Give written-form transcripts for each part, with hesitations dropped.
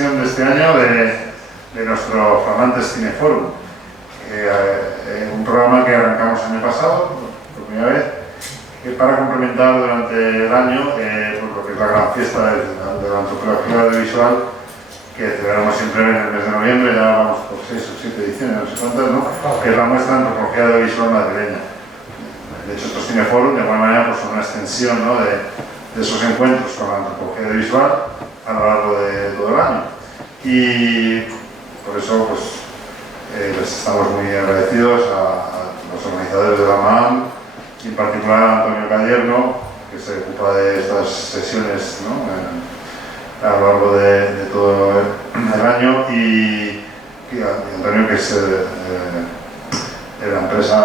sesión de este año de nuestro flamante Cineforum. Un programa que arrancamos el año pasado, por primera vez, para complementar durante el año pues lo que es la gran fiesta de la antropología audiovisual que celebramos siempre en el mes de noviembre, ya vamos por 6 o 7 ediciones, no sé cuántas, ¿no? Que es la muestra de antropología audiovisual madrileña. De hecho, estos Cineforum, de alguna manera, pues, son una extensión, ¿no?, de esos encuentros con la antropología audiovisual a lo largo de todo el año. Y por eso, pues, les estamos muy agradecidos a los organizadores de la MAM, y en particular a Antonio Cadierno, que se ocupa de estas sesiones, ¿no?, a lo largo de todo el año, y Antonio, que es de la empresa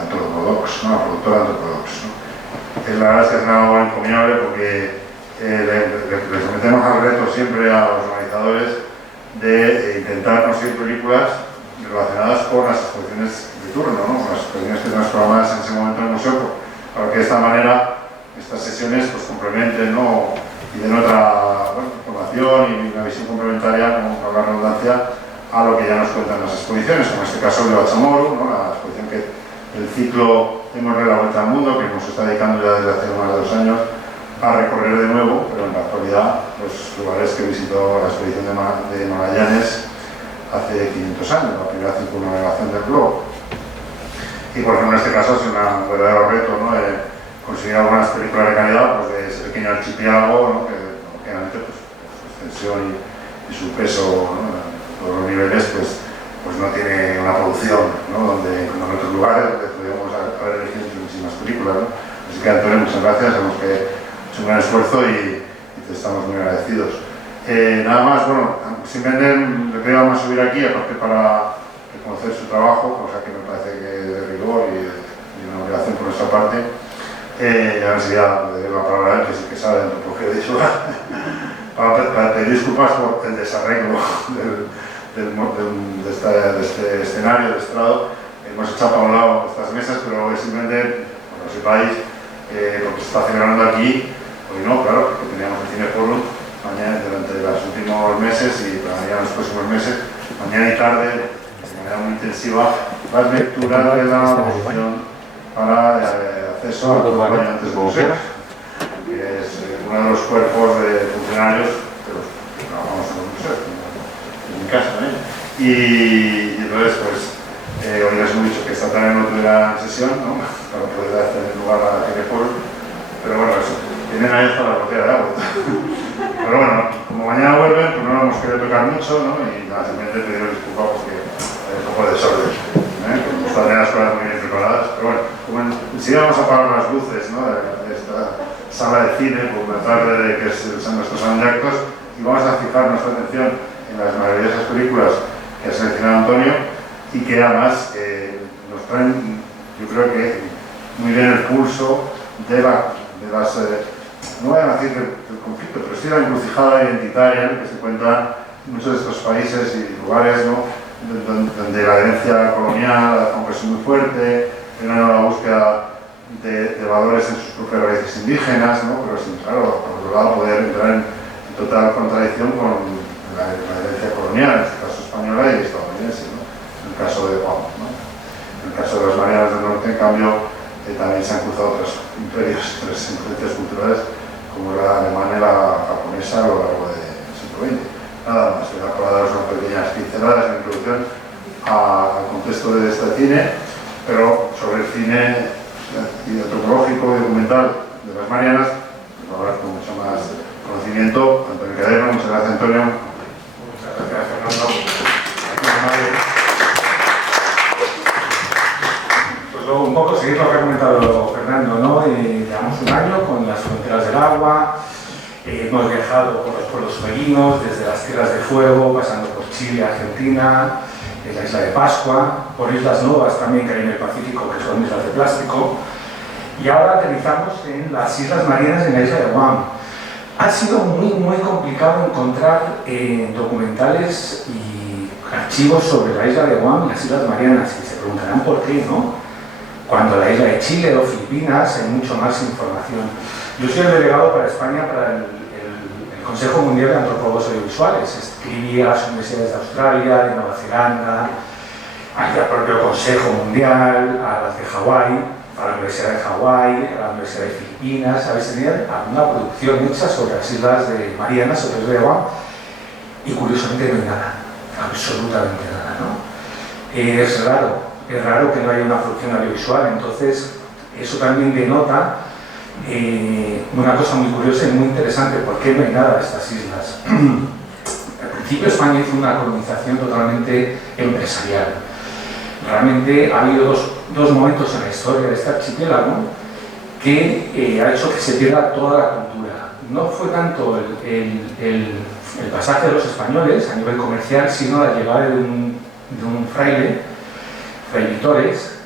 Antropología, ¿no?, la productora Antropología, ¿no? La verdad es que es una labor encomiable porque le sometemos al reto siempre a los organizadores de intentar conseguir películas relacionadas con las exposiciones de turno, ¿no?, con las exposiciones que tenemos programadas en ese momento en el museo, para que de esta manera estas sesiones pues complementen, ¿no?, y den otra, bueno, información y una visión complementaria, como la redundancia, a lo que ya nos cuentan las exposiciones, como en este caso BIBA CHAMORU, ¿no?, la exposición que el ciclo Hemos la vuelta al mundo, que nos está dedicando ya desde hace más de 2 años a recorrer de nuevo, pero en la actualidad los lugares que visitó la expedición de Magallanes hace 500 años, la primera circunnavegación del globo. Y por ejemplo, en este caso es un verdadero reto, ¿no?, conseguir algunas películas de calidad, pues, de ese pequeño archipiélago, ¿no?, que obviamente pues, su extensión y su peso, ¿no?, en todos los niveles, pues no tiene una producción, ¿no?, donde como en otros lugares donde podríamos haber elegido muchísimas películas, ¿no? Así que, Antonio, muchas gracias, sabemos que es un gran esfuerzo y te estamos muy agradecidos. Nada más, bueno, simplemente le queríamos subir aquí, aparte para reconocer su trabajo, cosa que me parece que es de rigor y una obligación por nuestra parte. Ya enseguida le doy la palabra a él, que sí que sabe de antropología visual, para pedir disculpas por el desarreglo de este escenario, de estrado. Hemos echado para un lado estas mesas, pero es simplemente, para que sepáis, lo que se está celebrando aquí, hoy no, claro, porque teníamos el Cineforum mañana, durante los últimos meses y mañana los próximos meses, mañana y tarde, de manera muy intensiva, las lecturas de la moción para acceso a los acompañantes de museos, que es uno de los cuerpos de funcionarios que trabajamos en los museos, en mi caso, y entonces, pues, hoy les hemos dicho que esta tarde no tuviera sesión, ¿no?, para poder hacer lugar a Cineforum, pero bueno, eso, tienen ahí hasta la botella de agua. Pero bueno, como mañana vuelven, pues no lo hemos querido tocar mucho, ¿no?, y nada, simplemente pediros disculpas porque hay un poco de desorden, que están las cosas muy bien preparadas, pero bueno, como enseguida vamos a apagar las luces, ¿no?, de esta sala de cine, por una tarde que son nuestros salón de actos, y vamos a fijar nuestra atención en las maravillosas películas que ha seleccionado Antonio y que además nos traen, yo creo que muy bien el pulso de las, no voy a decir del conflicto, pero sí de la encrucijada identitaria que se cuenta en muchos de estos países y lugares, ¿no?, donde la herencia colonial ha sido muy fuerte, hay una nueva búsqueda de valores en sus propias raíces indígenas, ¿no?, pero sin, claro, por otro lado, poder entrar en total contradicción con la herencia colonial, en este caso española y estadounidense, ¿no?, en el caso de Guam, ¿no? En el caso de las Marianas del Norte, en cambio, también se han cruzado otros imperios, otras influencias culturales, como la alemana y la japonesa a lo largo del siglo XX. Nada más, era para daros unas pequeñas pinceladas de introducción al contexto de este cine, pero sobre el cine antropológico y documental de las Marianas, pues hablar con mucho más conocimiento. Antonio Cadierno, muchas gracias, Antonio. Muchas gracias, Fernando. Pues luego un poco seguir lo que ha comentado Fernando, ¿no? Llevamos un año con las fronteras del agua. Hemos viajado por los pueblos felinos, desde las Tierras de Fuego, pasando por Chile, Argentina, la isla de Pascua, por islas nuevas también que hay en el Pacífico, que son islas de plástico, y ahora aterrizamos en las Islas Marianas en la isla de Guam. Ha sido muy complicado encontrar documentales y archivos sobre la isla de Guam y las Islas Marianas, y se preguntarán por qué, ¿no? Cuando la isla de Chile o Filipinas hay mucho más información. Yo soy el delegado para España para el Consejo Mundial de Antropólogos Audiovisuales. Escribía a las universidades de Australia, de Nueva Zelanda, al propio Consejo Mundial, a las de Hawái, a la Universidad de Hawái, a la Universidad de Filipinas. ¿Sabéis? Tenían alguna producción hecha sobre las islas de Marianas o desde Guam, y curiosamente no hay nada, absolutamente nada, ¿no? Es raro que no haya una producción audiovisual. Entonces eso también denota una cosa muy curiosa y muy interesante: ¿por qué no hay nada de estas islas? Al principio España hizo una colonización totalmente empresarial. Realmente ha habido dos momentos en la historia de este archipiélago que ha hecho que se pierda toda la cultura. No fue tanto el pasaje de los españoles a nivel comercial, sino la llegada de un fraile, Fray Vitores,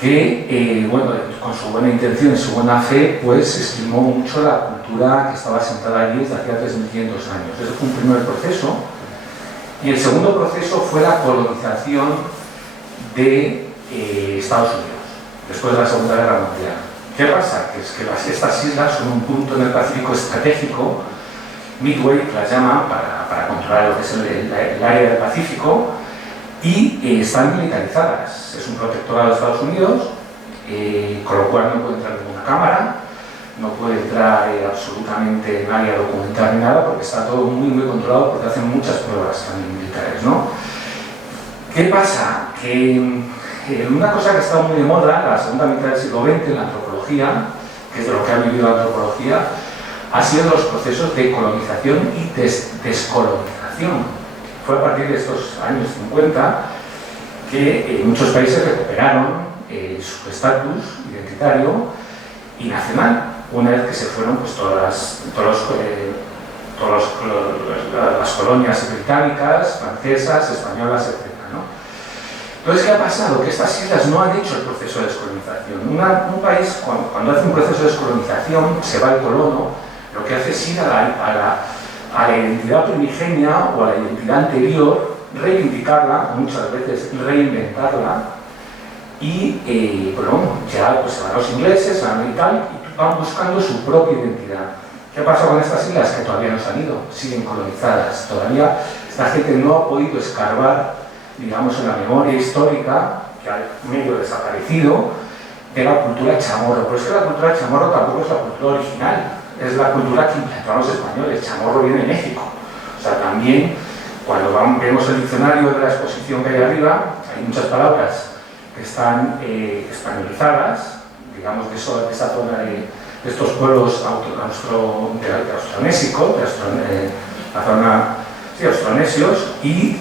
que, bueno, con su buena intención y su buena fe, pues estimó mucho la cultura que estaba asentada allí desde hacía 3.500 años. Ese fue un primer proceso. Y el segundo proceso fue la colonización de Estados Unidos, después de la Segunda Guerra Mundial. ¿Qué pasa? Que es que estas islas son un punto en el Pacífico estratégico, Midway, que las llaman, para controlar lo que es el área del Pacífico, y están militarizadas. Es un protectorado de Estados Unidos, con lo cual no puede entrar ninguna cámara, no puede entrar absolutamente nadie a documentar ni nada, porque está todo muy controlado, porque hacen muchas pruebas también militares, ¿no? ¿Qué pasa? Que una cosa que ha estado muy de moda en la segunda mitad del siglo XX en la antropología, que es de lo que ha vivido la antropología, ha sido los procesos de colonización y descolonización. Fue a partir de estos años 50 que muchos países recuperaron su estatus identitario y nacional, una vez que se fueron pues, todas las colonias británicas, francesas, españolas, etc., ¿no? Entonces, ¿qué ha pasado? Que estas islas no han hecho el proceso de descolonización. Un país, cuando hace un proceso de descolonización, se va al colono, lo que hace es ir a la identidad primigenia o a la identidad anterior, reivindicarla, muchas veces reinventarla, y bueno, ya pues, se van los ingleses, se van y tal, y van buscando su propia identidad. ¿Qué pasa con estas islas? Que todavía no se han ido, siguen colonizadas. Todavía esta gente no ha podido escarbar, digamos, en la memoria histórica, que ha medio desaparecido, de la cultura chamorro. Pero es que la cultura chamorro tampoco es la cultura original, es la cultura que implantaron los españoles. Chamorro viene de México. O sea, también, cuando vemos el diccionario de la exposición que hay arriba, hay muchas palabras que están españolizadas, digamos, de esa zona de estos pueblos austronésicos, la zona, sí, austronesios, y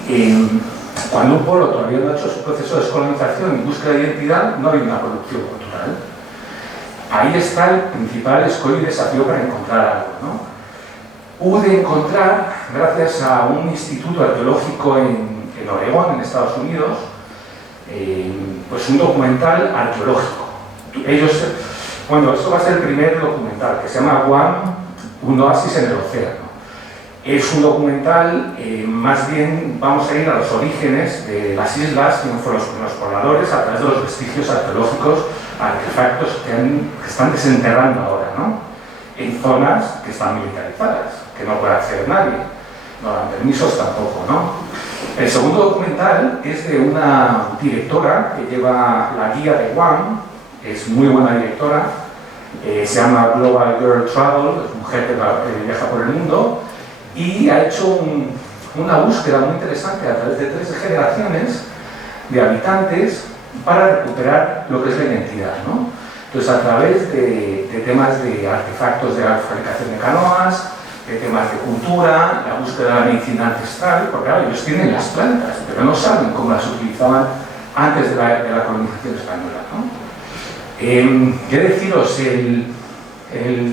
cuando un pueblo todavía no ha hecho su proceso de descolonización y búsqueda de identidad, no hay una producción cultural. Ahí está el principal escollo y desafío para encontrar algo, ¿no? Pude encontrar, gracias a un instituto arqueológico en Oregón, en Estados Unidos, pues un documental arqueológico. Bueno, esto va a ser el primer documental, que se llama Guam, un oasis en el océano. Es un documental, más bien vamos a ir a los orígenes de las islas, que fueron los primeros pobladores, a través de los vestigios arqueológicos, artefactos que están desenterrando ahora, ¿no? En zonas que están militarizadas, que no puede acceder nadie, no dan permisos tampoco, ¿no? El segundo documental es de una directora que lleva la guía de Guam, es muy buena directora, se llama Global Girl Travel, es mujer que viaja por el mundo, y ha hecho una búsqueda muy interesante a través de 3 generaciones de habitantes para recuperar lo que es la identidad, ¿no? Entonces, a través de temas de artefactos de la fabricación de canoas, de temas de cultura, la búsqueda de la medicina ancestral, porque claro, ellos tienen las plantas, pero no saben cómo las utilizaban antes de la colonización española, ¿no? ¿Qué deciros? El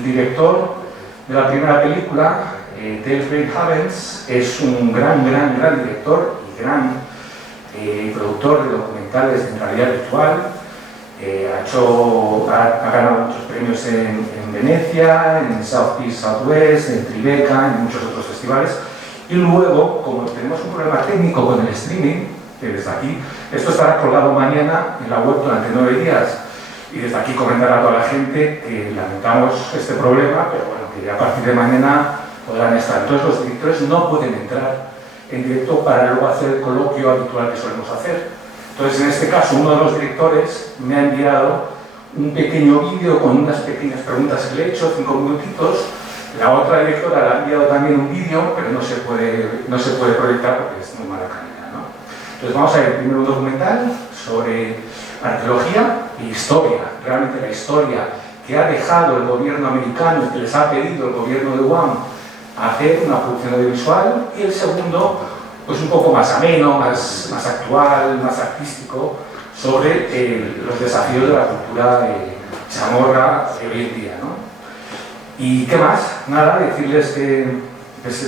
director de la primera película, Dale Havens, es un gran director y gran productor de documentales en realidad virtual. Ha ganado muchos premios en Venecia, en South East, Southwest, en Tribeca, en muchos otros festivales. Y luego, como tenemos un problema técnico con el streaming, que desde aquí, esto estará colgado mañana en la web durante 9 días. Y desde aquí comentar a toda la gente que lamentamos este problema, pero bueno, que ya a partir de mañana podrán estar. Entonces los directores no pueden entrar en directo para luego hacer el coloquio habitual que solemos hacer. Entonces, en este caso, uno de los directores me ha enviado un pequeño vídeo con unas pequeñas preguntas que le he hecho, 5 minutitos. La otra directora le ha enviado también un vídeo, pero no se puede proyectar porque es muy mala calidad, ¿no? Entonces vamos a ver primero un documental sobre arqueología e historia, realmente la historia que ha dejado el gobierno americano, que les ha pedido el gobierno de Guam hacer una producción audiovisual, y el segundo, pues un poco más ameno, más actual, más artístico, sobre los desafíos de la cultura chamorra de hoy en día, ¿no? ¿Y qué más? Nada, decirles que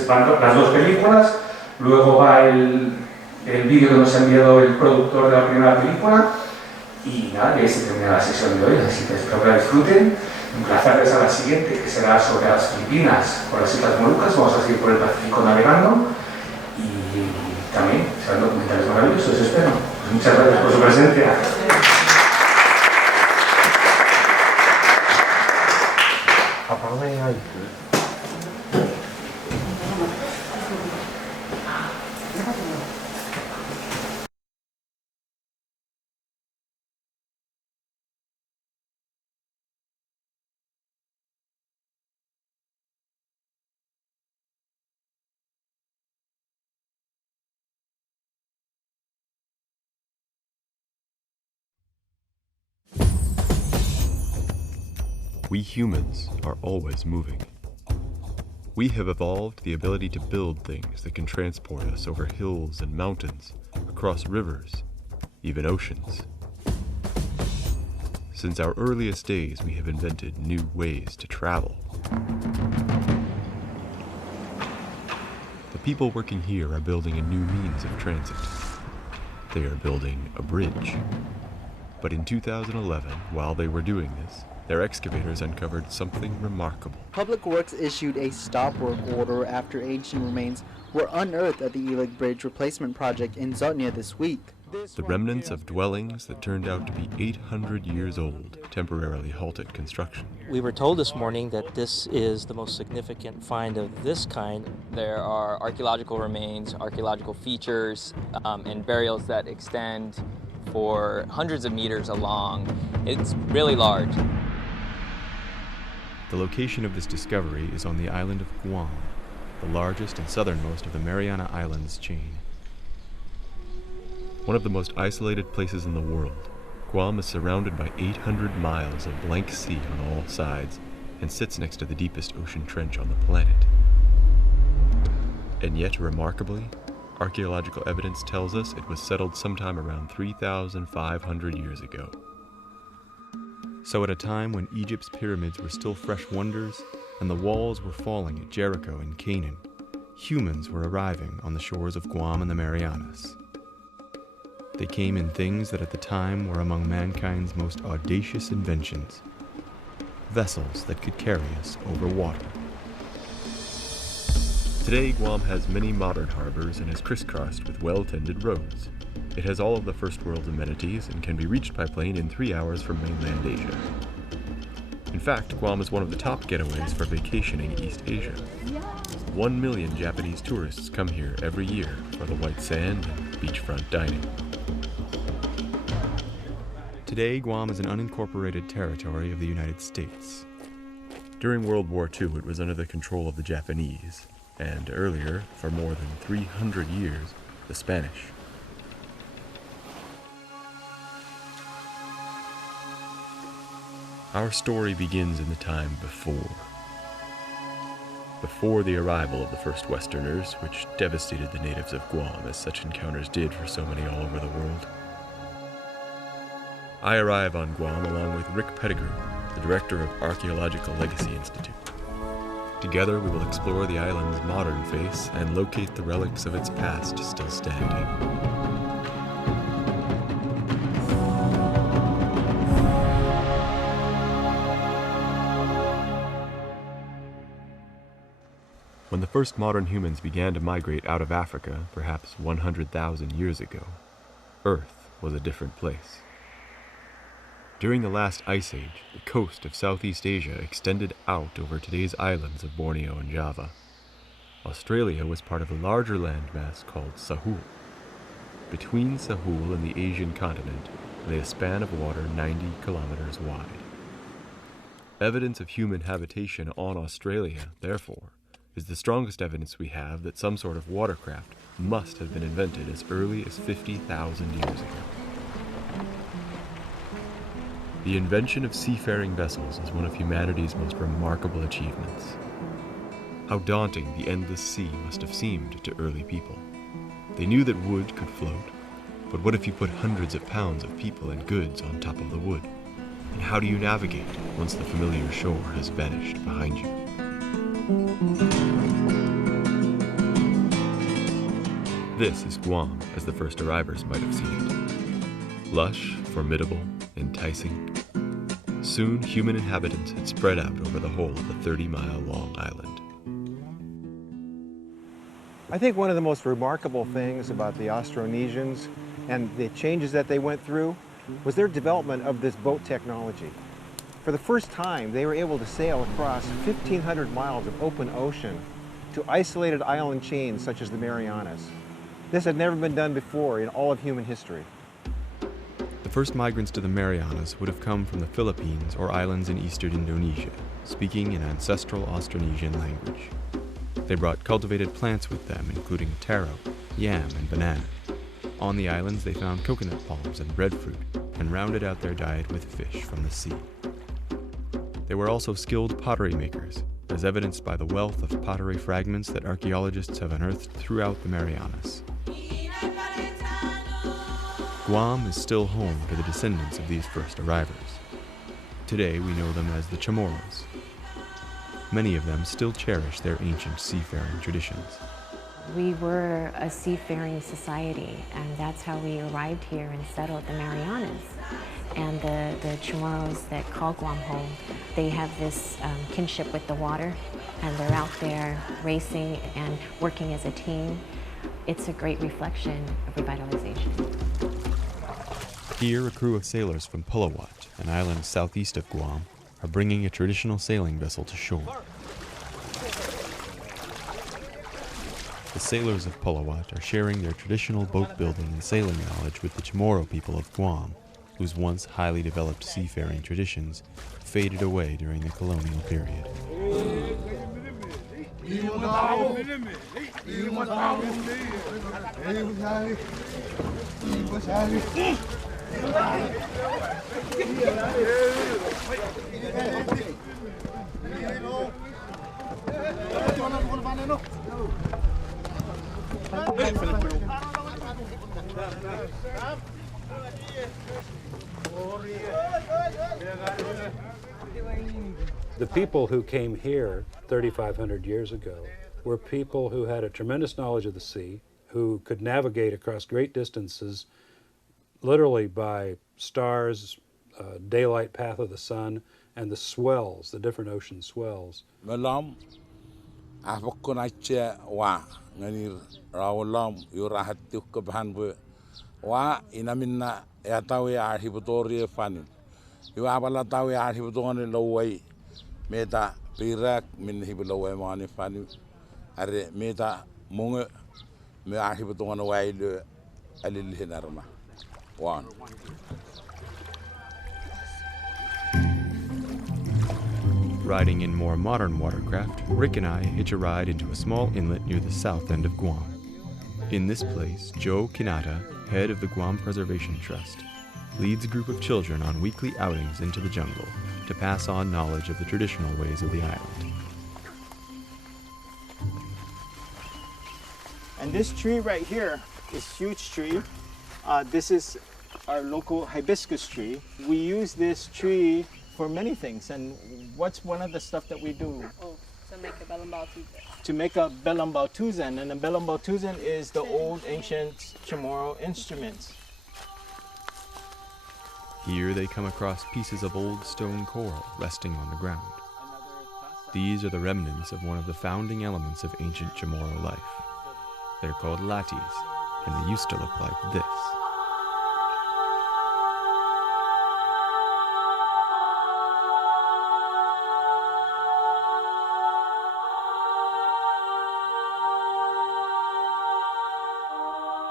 van las dos películas, luego va el vídeo que nos ha enviado el productor de la primera película, y nada, y ahí se termina la sesión de hoy, así que espero que la disfruten. Emplazarles a la siguiente, que será sobre las Filipinas o las Islas Molucas. Vamos a seguir por el Pacífico navegando, y también serán documentales maravillosos, espero. Pues muchas gracias por su presencia. We humans are always moving. We have evolved the ability to build things that can transport us over hills and mountains, across rivers, even oceans. Since our earliest days, we have invented new ways to travel. The people working here are building a new means of transit. They are building a bridge. But in 2011, while they were doing this, their excavators uncovered something remarkable. Public Works issued a stop work order after ancient remains were unearthed at the Elig Bridge replacement project in Zotnia this week. The remnants of dwellings that turned out to be 800 years old temporarily halted construction. We were told this morning that this is the most significant find of this kind. There are archaeological remains, archaeological features, and burials that extend for hundreds of meters along. It's really large. The location of this discovery is on the island of Guam, the largest and southernmost of the Mariana Islands chain. One of the most isolated places in the world, Guam is surrounded by 800 miles of blank sea on all sides and sits next to the deepest ocean trench on the planet. And yet, remarkably, archaeological evidence tells us it was settled sometime around 3,500 years ago. So at a time when Egypt's pyramids were still fresh wonders and the walls were falling at Jericho and Canaan, humans were arriving on the shores of Guam and the Marianas. They came in things that at the time were among mankind's most audacious inventions, vessels that could carry us over water. Today, Guam has many modern harbors and is crisscrossed with well-tended roads. It has all of the first world amenities and can be reached by plane in 3 hours from mainland Asia. In fact, Guam is one of the top getaways for vacationing East Asia. 1 million Japanese tourists come here every year for the white sand and beachfront dining. Today, Guam is an unincorporated territory of the United States. During World War II, it was under the control of the Japanese, and earlier, for more than 300 years, the Spanish. Our story begins in the time before the arrival of the first Westerners, which devastated the natives of Guam, as such encounters did for so many all over the world. I arrive on Guam along with Rick Pettigrew, the director of Archaeological Legacy Institute. Together we will explore the island's modern face and locate the relics of its past still standing. When the first modern humans began to migrate out of Africa, perhaps 100,000 years ago, Earth was a different place. During the last ice age, the coast of Southeast Asia extended out over today's islands of Borneo and Java. Australia was part of a larger landmass called Sahul. Between Sahul and the Asian continent lay a span of water 90 kilometers wide. Evidence of human habitation on Australia, therefore, is the strongest evidence we have that some sort of watercraft must have been invented as early as 50,000 years ago. The invention of seafaring vessels is one of humanity's most remarkable achievements. How daunting the endless sea must have seemed to early people. They knew that wood could float, but what if you put hundreds of pounds of people and goods on top of the wood? And how do you navigate once the familiar shore has vanished behind you? This is Guam as the first arrivals might have seen it. Lush, formidable, enticing. Soon, human inhabitants had spread out over the whole of the 30-mile-long island. I think one of the most remarkable things about the Austronesians and the changes that they went through was their development of this boat technology. For the first time, they were able to sail across 1,500 miles of open ocean to isolated island chains such as the Marianas. This had never been done before in all of human history. The first migrants to the Marianas would have come from the Philippines or islands in eastern Indonesia, speaking an ancestral Austronesian language. They brought cultivated plants with them, including taro, yam, and banana. On the islands, they found coconut palms and breadfruit, and rounded out their diet with fish from the sea. They were also skilled pottery makers, as evidenced by the wealth of pottery fragments that archaeologists have unearthed throughout the Marianas. Guam is still home to the descendants of these first arrivals. Today, we know them as the Chamorros. Many of them still cherish their ancient seafaring traditions. We were a seafaring society, and that's how we arrived here and settled the Marianas. And the Chamorros that call Guam home, they have this kinship with the water, and they're out there racing and working as a team. It's a great reflection of revitalization. Here, a crew of sailors from Pulawat, an island southeast of Guam, are bringing a traditional sailing vessel to shore. The sailors of Pulawat are sharing their traditional boat building and sailing knowledge with the Chamorro people of Guam, whose once highly developed seafaring traditions faded away during the colonial period. The people who came here 3,500 years ago were people who had a tremendous knowledge of the sea, who could navigate across great distances literally by stars, daylight path of the sun, and the swells, the different ocean swells. Riding in more modern watercraft, Rick and I hitch a ride into a small inlet near the south end of Guam. In this place, Joe Kinata, head of the Guam Preservation Trust, leads a group of children on weekly outings into the jungle to pass on knowledge of the traditional ways of the island. And this tree right here is a huge tree. This is our local hibiscus tree. We use this tree for many things. And what's one of the stuff that we do? Oh, to make a belambautuzen. To make a belambautuzen. And a belambautuzen is the old ancient Chamorro instruments. Here they come across pieces of old stone coral resting on the ground. These are the remnants of one of the founding elements of ancient Chamorro life. They're called latis, and they used to look like this.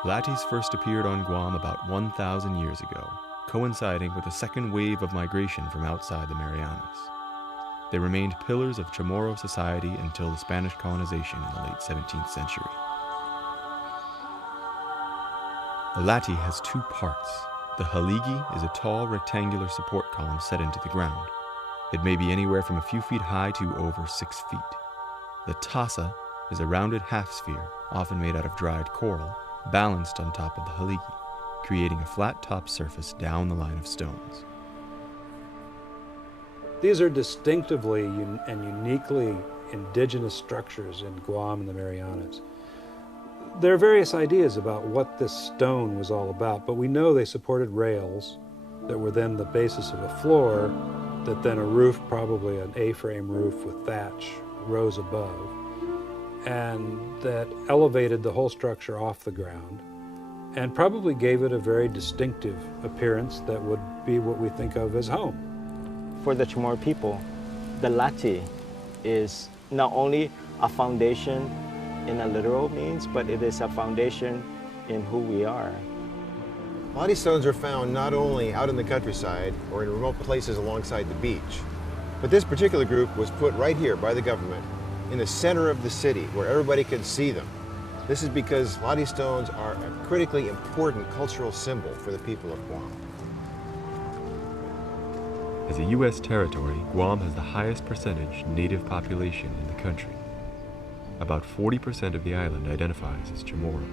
Latis first appeared on Guam about 1,000 years ago, coinciding with a second wave of migration from outside the Marianas. They remained pillars of Chamorro society until the Spanish colonization in the late 17th century. The Lati has two parts. The haligi is a tall rectangular support column set into the ground. It may be anywhere from a few feet high to over 6 feet. The tasa is a rounded half sphere, often made out of dried coral, balanced on top of the haligi, creating a flat top surface down the line of stones. These are distinctively and uniquely indigenous structures in Guam and the Marianas. There are various ideas about what this stone was all about, but we know they supported rails that were then the basis of a floor, that then a roof, probably an A-frame roof with thatch, rose above, and that elevated the whole structure off the ground, and probably gave it a very distinctive appearance that would be what we think of as home. For the Chamorro people, the Lati is not only a foundation in a literal means, but it is a foundation in who we are. Lati stones are found not only out in the countryside or in remote places alongside the beach, but this particular group was put right here by the government in the center of the city where everybody could see them. This is because Lati stones are a critically important cultural symbol for the people of Guam. As a U.S. territory, Guam has the highest percentage native population in the country. About 40% of the island identifies as Chamorro.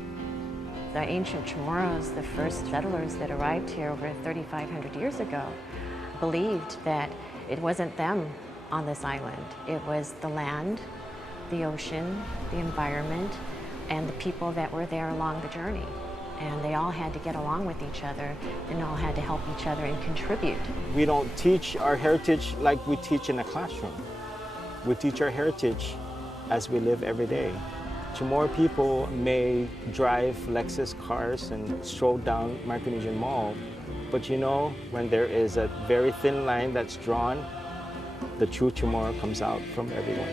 The ancient Chamorros, the first settlers that arrived here over 3,500 years ago, believed that it wasn't them on this island. It was the land, the ocean, the environment, and the people that were there along the journey. And they all had to get along with each other and all had to help each other and contribute. We don't teach our heritage like we teach in a classroom. We teach our heritage as we live every day. Chamorro people may drive Lexus cars and stroll down Micronesian Mall, but you know, when there is a very thin line that's drawn, the true Chamorro comes out from everyone.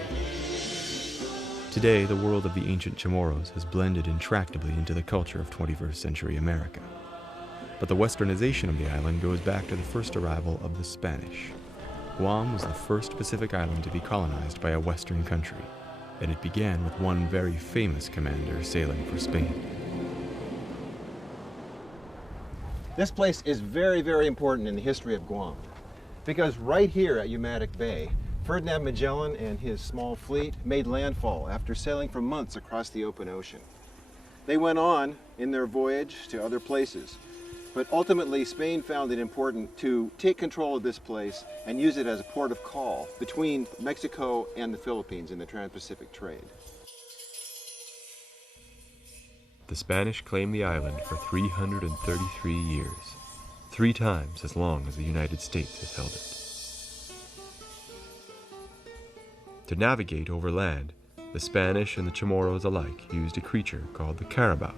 Today, the world of the ancient Chamorros has blended intractably into the culture of 21st century America. But the westernization of the island goes back to the first arrival of the Spanish. Guam was the first Pacific island to be colonized by a Western country, and it began with one very famous commander sailing for Spain. This place is very, very important in the history of Guam, because right here at Umatic Bay, Ferdinand Magellan and his small fleet made landfall after sailing for months across the open ocean. They went on in their voyage to other places, but ultimately Spain found it important to take control of this place and use it as a port of call between Mexico and the Philippines in the Trans-Pacific trade. The Spanish claimed the island for 333 years, 3 times as long as the United States has held it. To navigate over land, the Spanish and the Chamorros alike used a creature called the carabao,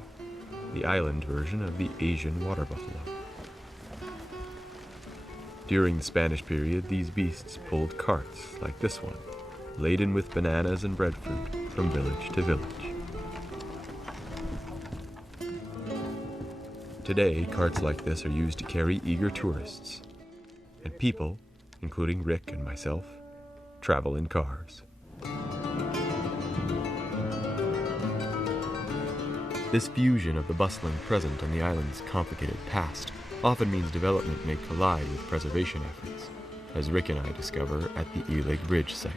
the island version of the Asian water buffalo. During the Spanish period, these beasts pulled carts like this one, laden with bananas and breadfruit from village to village. Today, carts like this are used to carry eager tourists, and people, including Rick and myself, travel in cars. This fusion of the bustling present and the island's complicated past often means development may collide with preservation efforts, as Rick and I discover at the Elig Bridge site.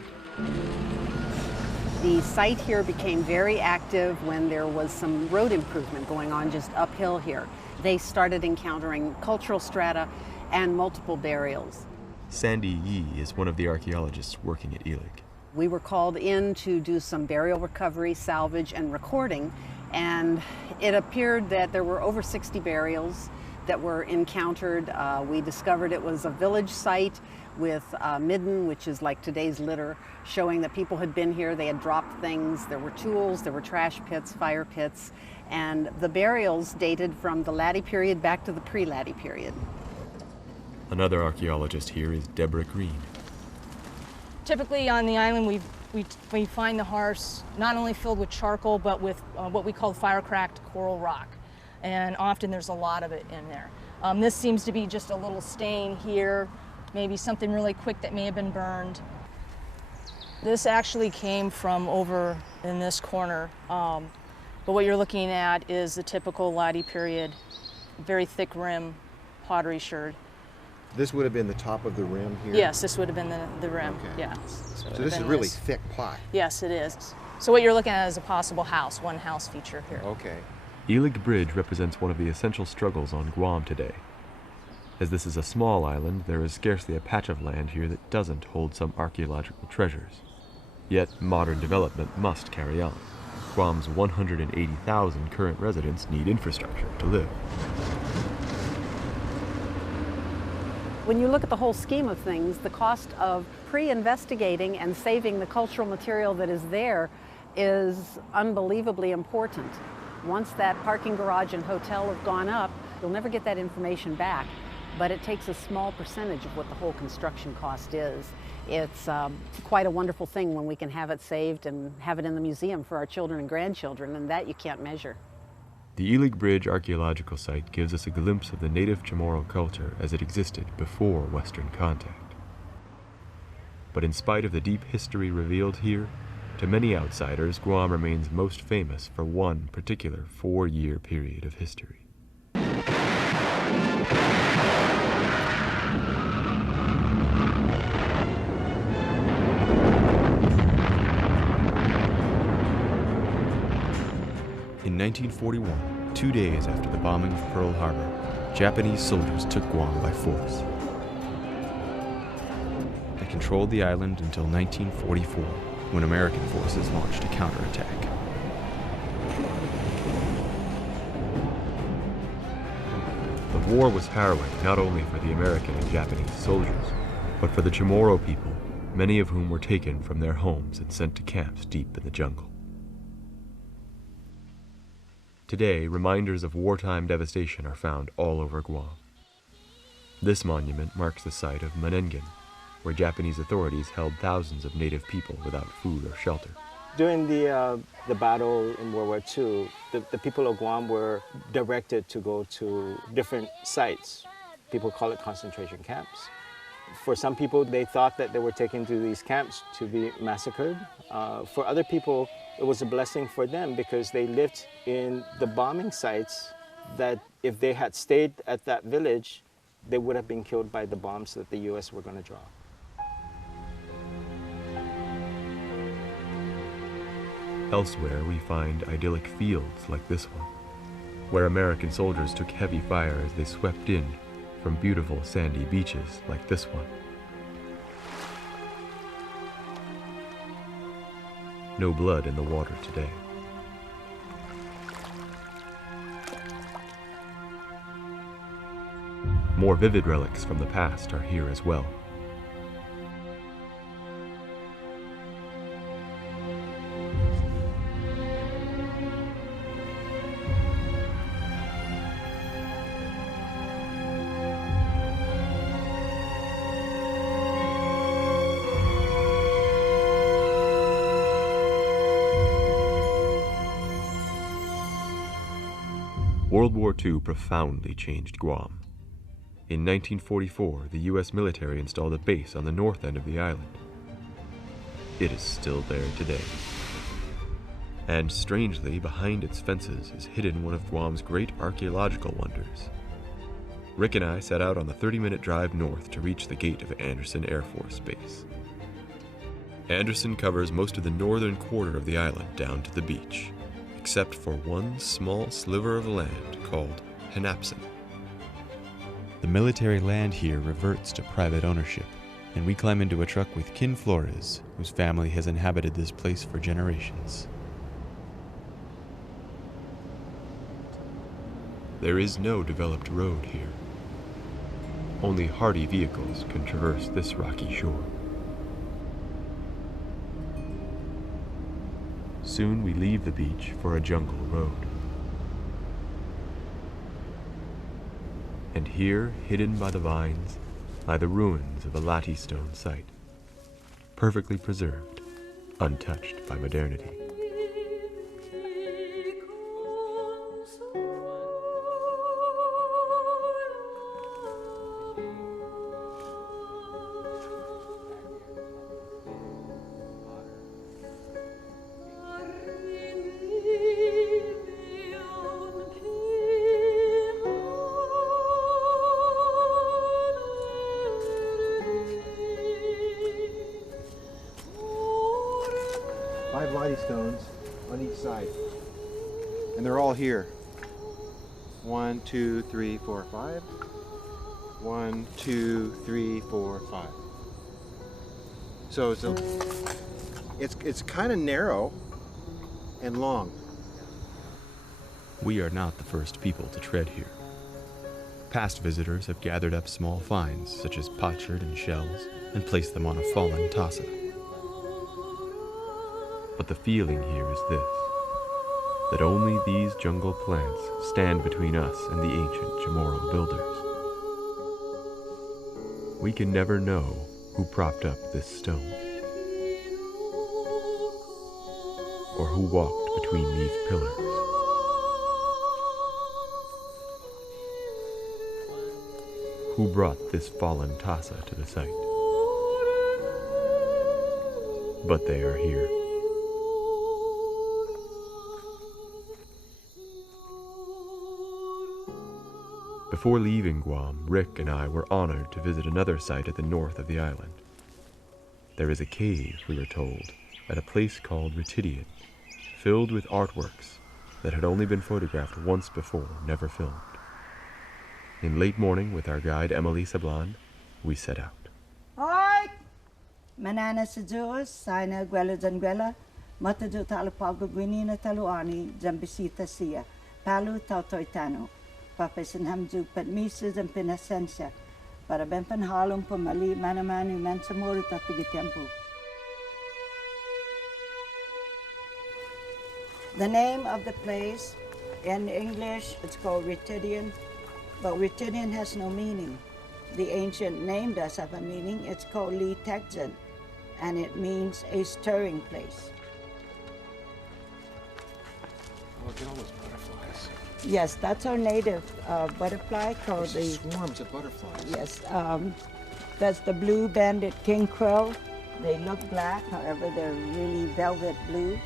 The site here became very active when there was some road improvement going on just uphill here. They started encountering cultural strata and multiple burials. Sandy Yee is one of the archaeologists working at Elig. We were called in to do some burial recovery, salvage, and recording, and it appeared that there were over 60 burials that were encountered. We discovered it was a village site with midden, which is like today's litter, showing that people had been here, they had dropped things, there were tools, there were trash pits, fire pits, and the burials dated from the Lati period back to the pre-Lati period. Another archaeologist here is Deborah Green. Typically on the island we find the hearths not only filled with charcoal but with what we call fire-cracked coral rock. and often there's a lot of it in there. This seems to be just a little stain here, maybe something really quick that may have been burned. This actually came from over in this corner, but what you're looking at is the typical Ladi period, very thick rim pottery sherd. This would have been the top of the rim here? Yes, this would have been the rim, okay. yeah. So this is really thick pot. Yes, it is. So what you're looking at is a possible house, one house feature here. Okay. Elig Bridge represents one of the essential struggles on Guam today. As this is a small island, there is scarcely a patch of land here that doesn't hold some archaeological treasures. Yet modern development must carry on. Guam's 180,000 current residents need infrastructure to live. When you look at the whole scheme of things, the cost of pre-investigating and saving the cultural material that is there is unbelievably important. Once that parking garage and hotel have gone up, you'll never get that information back, but it takes a small percentage of what the whole construction cost is. It's quite a wonderful thing when we can have it saved and have it in the museum for our children and grandchildren, and that you can't measure. The Elig Bridge archaeological site gives us a glimpse of the native Chamorro culture as it existed before Western contact. But in spite of the deep history revealed here, to many outsiders, Guam remains most famous for one particular 4-year period of history. In 1941, 2 days after the bombing of Pearl Harbor, Japanese soldiers took Guam by force. They controlled the island until 1944, when American forces launched a counterattack. The war was harrowing not only for the American and Japanese soldiers, but for the Chamorro people, many of whom were taken from their homes and sent to camps deep in the jungle. Today, reminders of wartime devastation are found all over Guam. This monument marks the site of Menengen, where Japanese authorities held thousands of native people without food or shelter. During the battle in World War II, the people of Guam were directed to go to different sites. People call it concentration camps. For some people, they thought that they were taken to these camps to be massacred. For other people, it was a blessing for them because they lived in the bombing sites that if they had stayed at that village, they would have been killed by the bombs that the U.S. were going to drop. Elsewhere, we find idyllic fields like this one, where American soldiers took heavy fire as they swept in from beautiful sandy beaches like this one. No blood in the water today. More vivid relics from the past are here as well. World War II profoundly changed Guam. In 1944, the U.S. military installed a base on the north end of the island. It is still there today. And strangely, behind its fences is hidden one of Guam's great archaeological wonders. Rick and I set out on the 30-minute drive north to reach the gate of Andersen Air Force Base. Andersen covers most of the northern quarter of the island down to the beach, except for one small sliver of land called Henapsen. The military land here reverts to private ownership, and we climb into a truck with Kin Flores, whose family has inhabited this place for generations. There is no developed road here. Only hardy vehicles can traverse this rocky shore. Soon we leave the beach for a jungle road. And here, hidden by the vines, lie the ruins of a Lati stone site, perfectly preserved, untouched by modernity. 5 lighting stones on each side. And they're all here. 1, 2, 3, 4, 5. 1, 2, 3, 4, 5. So it's kind of narrow and long. We are not the first people to tread here. Past visitors have gathered up small finds, such as potsherd and shells, and placed them on a fallen tassa. But the feeling here is this, that only these jungle plants stand between us and the ancient Chamorro builders. We can never know who propped up this stone, or who walked between these pillars. Who brought this fallen tassa to the site. But they are here. Before leaving Guam, Rick and I were honored to visit another site at the north of the island. There is a cave, we were told, at a place called Retidian, filled with artworks that had only been photographed once before, never filmed. In late morning, with our guide Emily Sablan, we set out. Oi! Marianas y Guam, Cine, Guela, Zanguela, Matadu Talapago, Guinina, Taluani, Zambisita Sia, Palu, Tautoitano, Papasan Hamzu, Patmisas and Pinasensia, para Bempan Halum, Pumali, Manamani, Mansamori, Tatigi Temple. The name of the place, in English, it's called Retidian, but Retidian has no meaning. The ancient name does have a meaning. It's called Li Texan, and it means a stirring place. Look at all those butterflies. Yes, that's our native butterfly called the... swarms of butterflies. Yes, that's the blue-banded king crow. They look black, however, they're really velvet blue.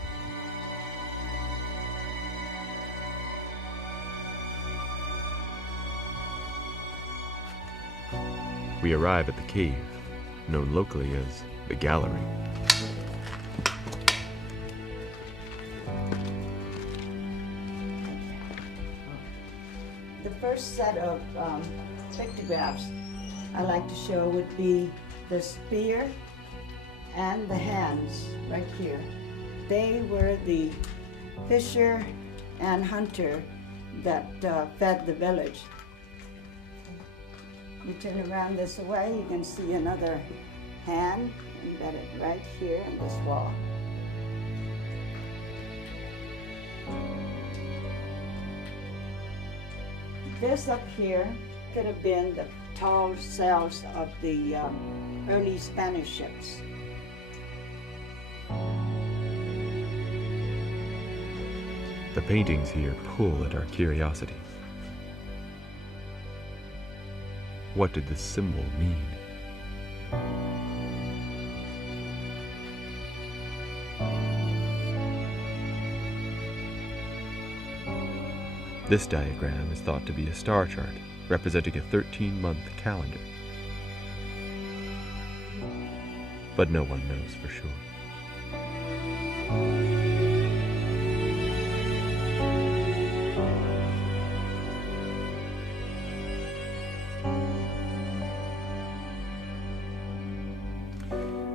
We arrive at the cave, known locally as the Gallery. The first set of pictographs I like to show would be the spear and the hands right here. They were the fisher and hunter that fed the village. You turn around this way, you can see another hand embedded right here in this wall. This up here could have been the tall sails of the early Spanish ships. The paintings here pull at our curiosity. What did this symbol mean? This diagram is thought to be a star chart representing a 13-month calendar. But no one knows for sure.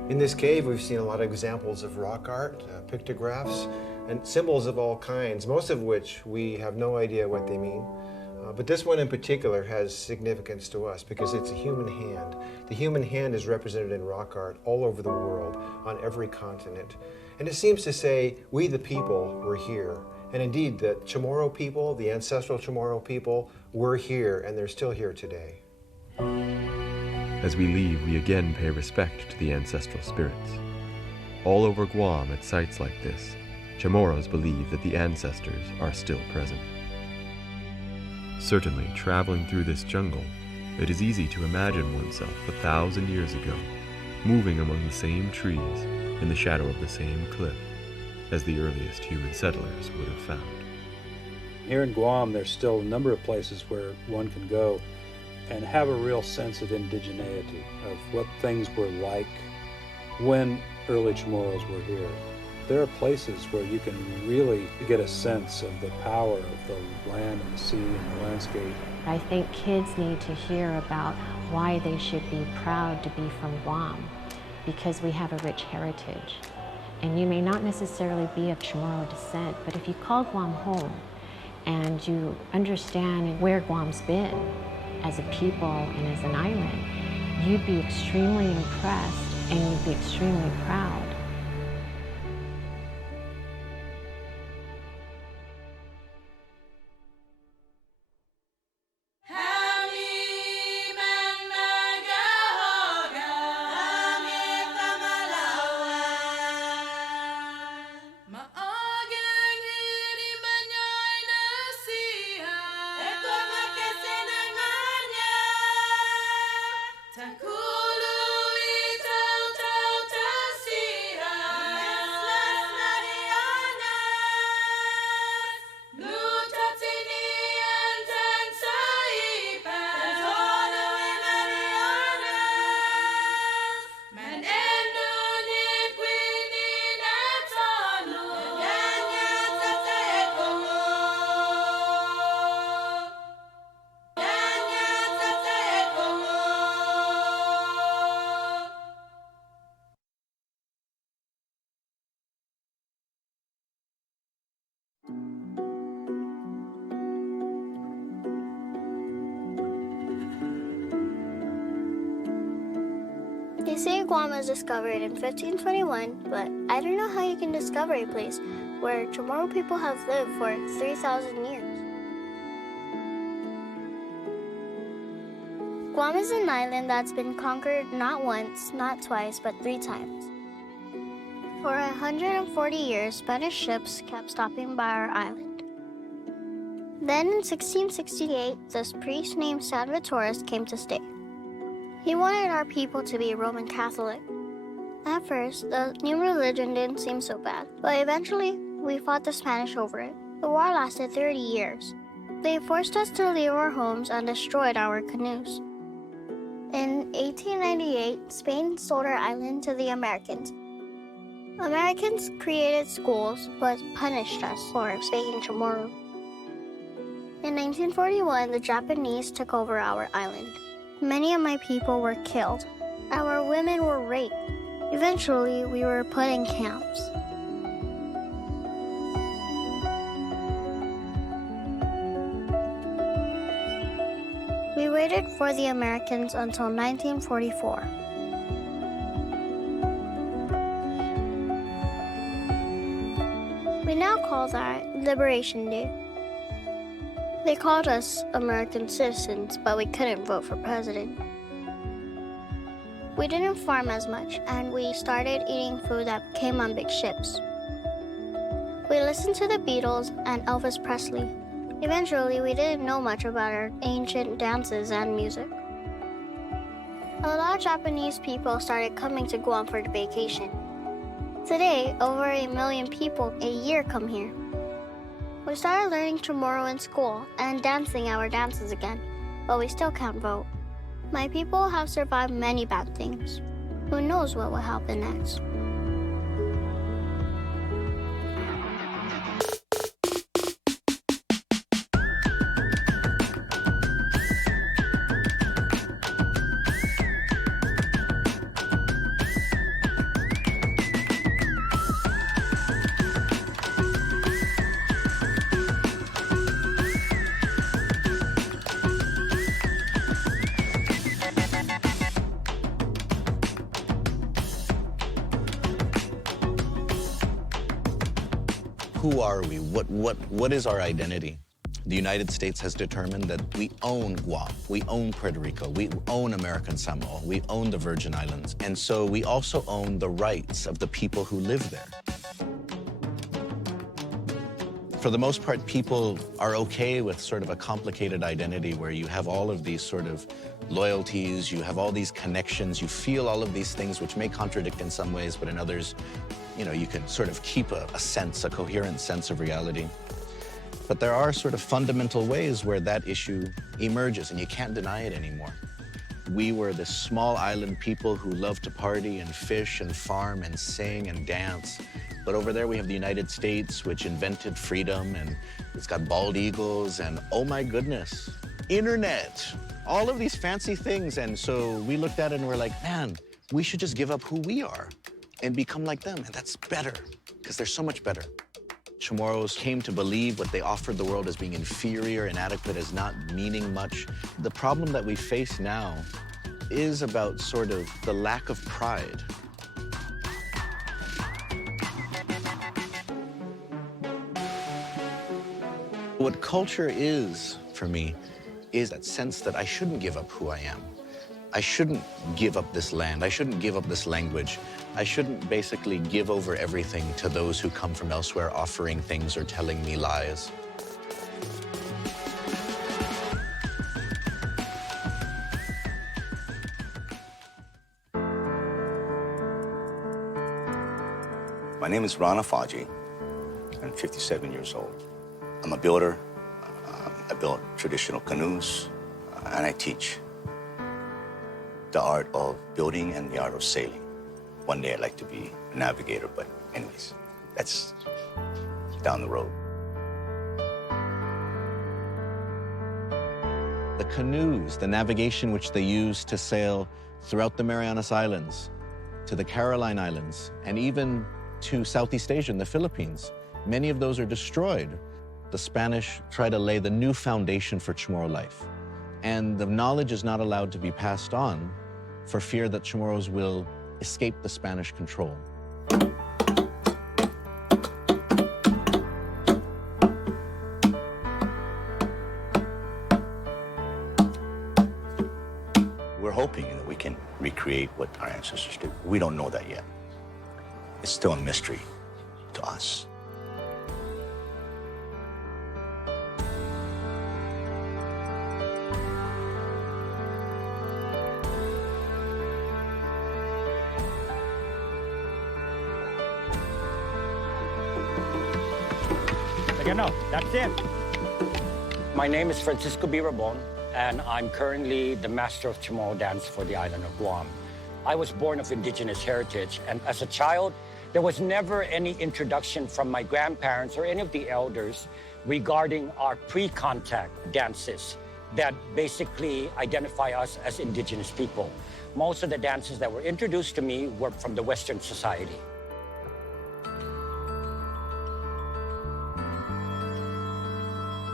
In this cave, we've seen a lot of examples of rock art, pictographs, and symbols of all kinds, most of which we have no idea what they mean. But this one in particular has significance to us because it's a human hand. The human hand is represented in rock art all over the world, on every continent. And it seems to say, we the people were here. And indeed, the Chamorro people, the ancestral Chamorro people, were here, and they're still here today. As we leave, we again pay respect to the ancestral spirits. All over Guam, at sites like this, Chamorros believe that the ancestors are still present. Certainly, traveling through this jungle, it is easy to imagine oneself 1,000 years ago, moving among the same trees in the shadow of the same cliff as the earliest human settlers would have found. Here in Guam, there's still a number of places where one can go and have a real sense of indigeneity, of what things were like when early Chamorros were here. There are places where you can really get a sense of the power of the land and the sea and the landscape. I think kids need to hear about why they should be proud to be from Guam, because we have a rich heritage. And you may not necessarily be of Chamorro descent, but if you call Guam home and you understand where Guam's been as a people and as an island, you'd be extremely impressed and you'd be extremely proud. They say Guam was discovered in 1521, but I don't know how you can discover a place where Chamorro people have lived for 3,000 years. Guam is an island that's been conquered not once, not twice, but 3 times. For 140 years, Spanish ships kept stopping by our island. Then in 1668, this priest named Salvatore came to stay. He wanted our people to be Roman Catholic. At first, the new religion didn't seem so bad, but eventually, we fought the Spanish over it. The war lasted 30 years. They forced us to leave our homes and destroyed our canoes. In 1898, Spain sold our island to the Americans. Americans created schools, but punished us for speaking Chamorro. In 1941, the Japanese took over our island. Many of my people were killed. Our women were raped. Eventually, we were put in camps. We waited for the Americans until 1944. We now call that Liberation Day. They called us American citizens, but we couldn't vote for president. We didn't farm as much, and we started eating food that came on big ships. We listened to the Beatles and Elvis Presley. Eventually, we didn't know much about our ancient dances and music. A lot of Japanese people started coming to Guam for vacation. Today, over 1 million people a year come here. We started learning Chamorro in school and dancing our dances again, but we still can't vote. My people have survived many bad things. Who knows what will happen next? Who are we? What is our identity? The United States has determined that we own Guam, we own Puerto Rico, we own American Samoa, we own the Virgin Islands, and so we also own the rights of the people who live there. For the most part, people are okay with sort of a complicated identity where you have all of these sort of loyalties, you have all these connections, you feel all of these things which may contradict in some ways, but in others, you know, you can sort of keep a sense, a coherent sense of reality. But there are sort of fundamental ways where that issue emerges, and you can't deny it anymore. We were this small island people who loved to party and fish and farm and sing and dance. But over there we have the United States, which invented freedom, and it's got bald eagles, and oh my goodness, internet, all of these fancy things. And so we looked at it and we're like, man, we should just give up who we are and become like them, and that's better, because they're so much better. Chamorros came to believe what they offered the world as being inferior, inadequate, as not meaning much. The problem that we face now is about sort of the lack of pride. What culture is, for me, is that sense that I shouldn't give up who I am. I shouldn't give up this land. I shouldn't give up this language. I shouldn't basically give over everything to those who come from elsewhere offering things or telling me lies. My name is Rana Faji. I'm 57 years old. I'm a builder. I build traditional canoes, and I teach the art of building and the art of sailing. One day I'd like to be a navigator, but anyways, that's down the road. The canoes, the navigation which they use to sail throughout the Marianas Islands, to the Caroline Islands, and even to Southeast Asia and the Philippines, many of those are destroyed. The Spanish try to lay the new foundation for Chamorro life. And the knowledge is not allowed to be passed on for fear that Chamorros will escape the Spanish control. We're hoping that we can recreate what our ancestors did. We don't know that yet. It's still a mystery to us. No, that's it. My name is Francisco B. Rabon, and I'm currently the master of Chamorro dance for the island of Guam. I was born of indigenous heritage, and as a child, there was never any introduction from my grandparents or any of the elders regarding our pre-contact dances that basically identify us as indigenous people. Most of the dances that were introduced to me were from the Western society.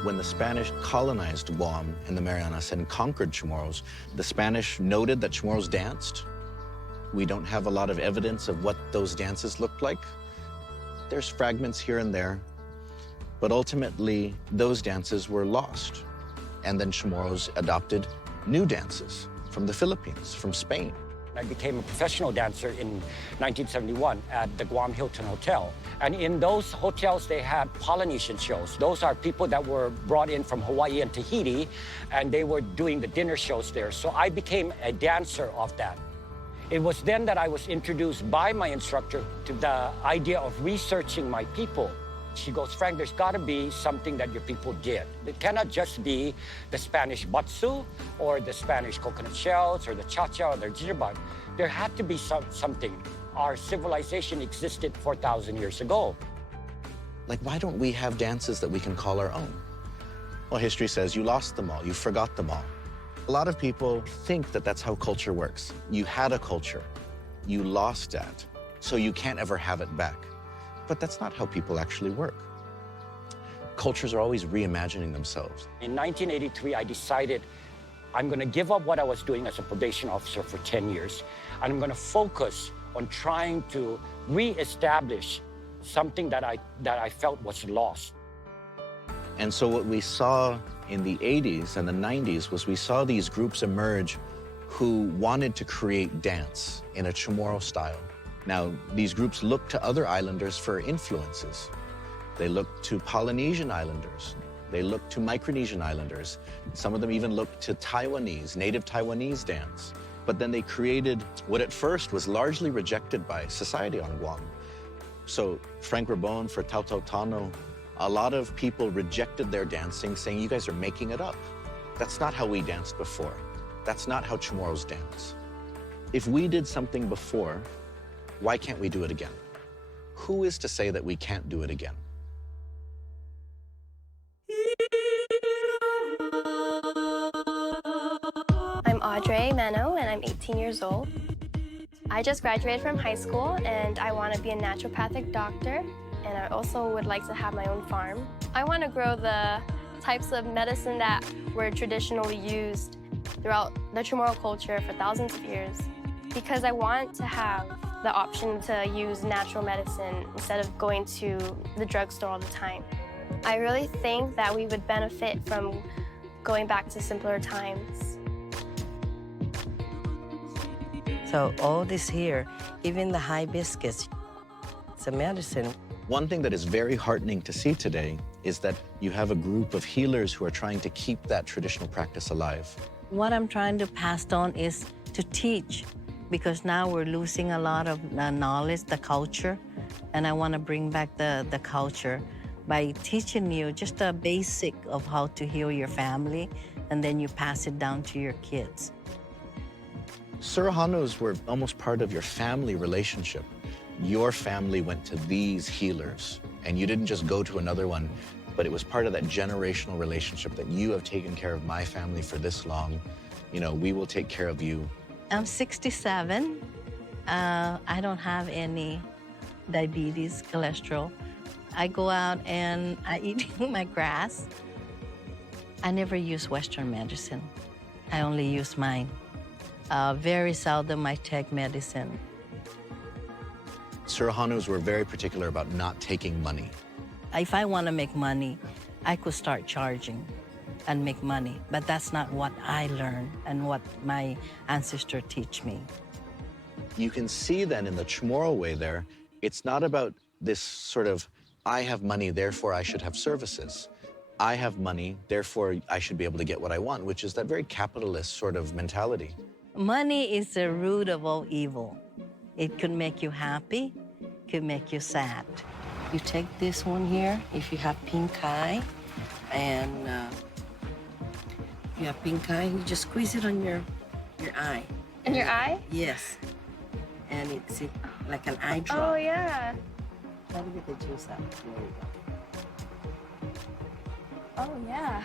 When the Spanish colonized Guam and the Marianas and conquered Chamorros, the Spanish noted that Chamorros danced. We don't have a lot of evidence of what those dances looked like. There's fragments here and there, but ultimately those dances were lost. And then Chamorros adopted new dances from the Philippines, from Spain. I became a professional dancer in 1971 at the Guam Hilton Hotel. And in those hotels, they had Polynesian shows. Those are people that were brought in from Hawaii and Tahiti, and they were doing the dinner shows there. So I became a dancer of that. It was then that I was introduced by my instructor to the idea of researching my people. She goes, Frank, there's got to be something that your people did. It cannot just be the Spanish batsu or the Spanish coconut shells or the cha-cha or the jitterbug. There had to be something. Our civilization existed 4,000 years ago. Like, why don't we have dances that we can call our own? Well, history says you lost them all, you forgot them all. A lot of people think that that's how culture works. You had a culture, you lost that, so you can't ever have it back. But that's not how people actually work. Cultures are always reimagining themselves. In 1983, I decided I'm going to give up what I was doing as a probation officer for 10 years, and I'm going to focus on trying to reestablish something that I felt was lost. And so what we saw in the 80s and the 90s was we saw these groups emerge who wanted to create dance in a Chamorro style. Now, these groups looked to other islanders for influences. They looked to Polynesian islanders. They looked to Micronesian islanders. Some of them even looked to Taiwanese, native Taiwanese dance. But then they created what at first was largely rejected by society on Guam. So Frank Rabon for Tau Tau Tano, a lot of people rejected their dancing, saying, you guys are making it up. That's not how we danced before. That's not how Chamorros dance. If we did something before, why can't we do it again? who is to say that we can't do it again? I'm Audrey Mano, and I'm 18 years old. I just graduated from high school, and I want to be a naturopathic doctor, and I also would like to have my own farm. I want to grow the types of medicine that were traditionally used throughout the Chamorro culture for thousands of years, because I want to have the option to use natural medicine instead of going to the drugstore all the time. I really think that we would benefit from going back to simpler times. So all this here, even the hibiscus, it's a medicine. One thing that is very heartening to see today is that you have a group of healers who are trying to keep that traditional practice alive. What I'm trying to pass on is to teach, because now we're losing a lot of knowledge, the culture, and I want to bring back the culture by teaching you just a basic of how to heal your family, and then you pass it down to your kids. Surahanus were almost part of your family relationship. Your family went to these healers, and you didn't just go to another one, but it was part of that generational relationship that you have taken care of my family for this long. You know, we will take care of you. I'm 67. I don't have any diabetes, cholesterol. I go out and I eat my grass. I never use Western medicine. I only use mine. Very seldom I take medicine. Surahanus were very particular about not taking money. If I want to make money, I could start charging and make money, but that's not what I learned and what my ancestors teach me. You can see then in the Chamorro way there, it's not about this sort of, I have money, therefore I should have services. I have money, therefore I should be able to get what I want, which is that very capitalist sort of mentality. Money is the root of all evil. It could make you happy, could make you sad. You take this one here, if you have pink eye, and you have pink eye, you just squeeze it on your eye. In your eye? Yes. And it's like an eye drop. Oh, yeah. Try to get the juice out. There you go. Oh, yeah.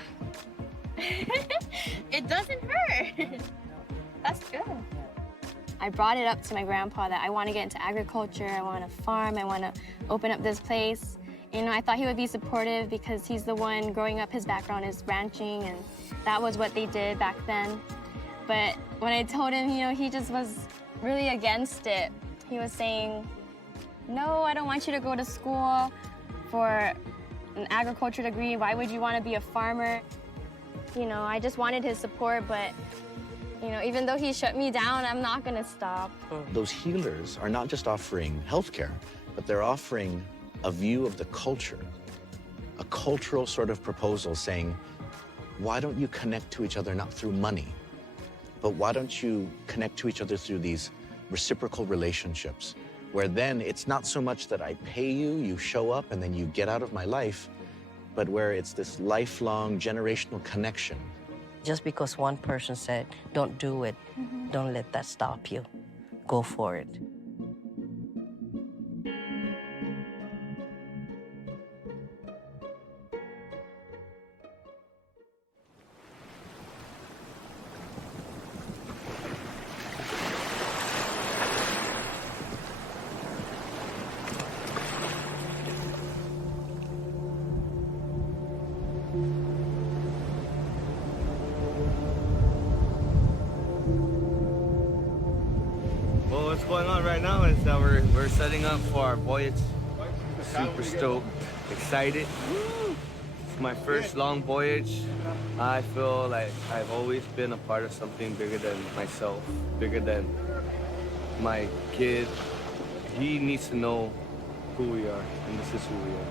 It doesn't hurt. That's good. I brought it up to my grandpa that I want to get into agriculture, I want to farm, I want to open up this place. You know, I thought he would be supportive because he's the one growing up, his background is ranching, and that was what they did back then. But when I told him, you know, he just was really against it. He was saying, no, I don't want you to go to school for an agriculture degree. Why would you want to be a farmer? You know, I just wanted his support, but you know, even though he shut me down, I'm not gonna stop. Those healers are not just offering healthcare, but they're offering a view of the culture, a cultural sort of proposal saying, why don't you connect to each other not through money, but why don't you connect to each other through these reciprocal relationships, where then it's not so much that I pay you, you show up, and then you get out of my life, but where it's this lifelong generational connection. Just because one person said, don't do it, don't let that stop you. Go for it. What's going on right now is that we're setting up for our voyage. Super stoked, excited. It's my first long voyage. I feel like I've always been a part of something bigger than myself, bigger than my kid. He needs to know who we are, and this is who we are.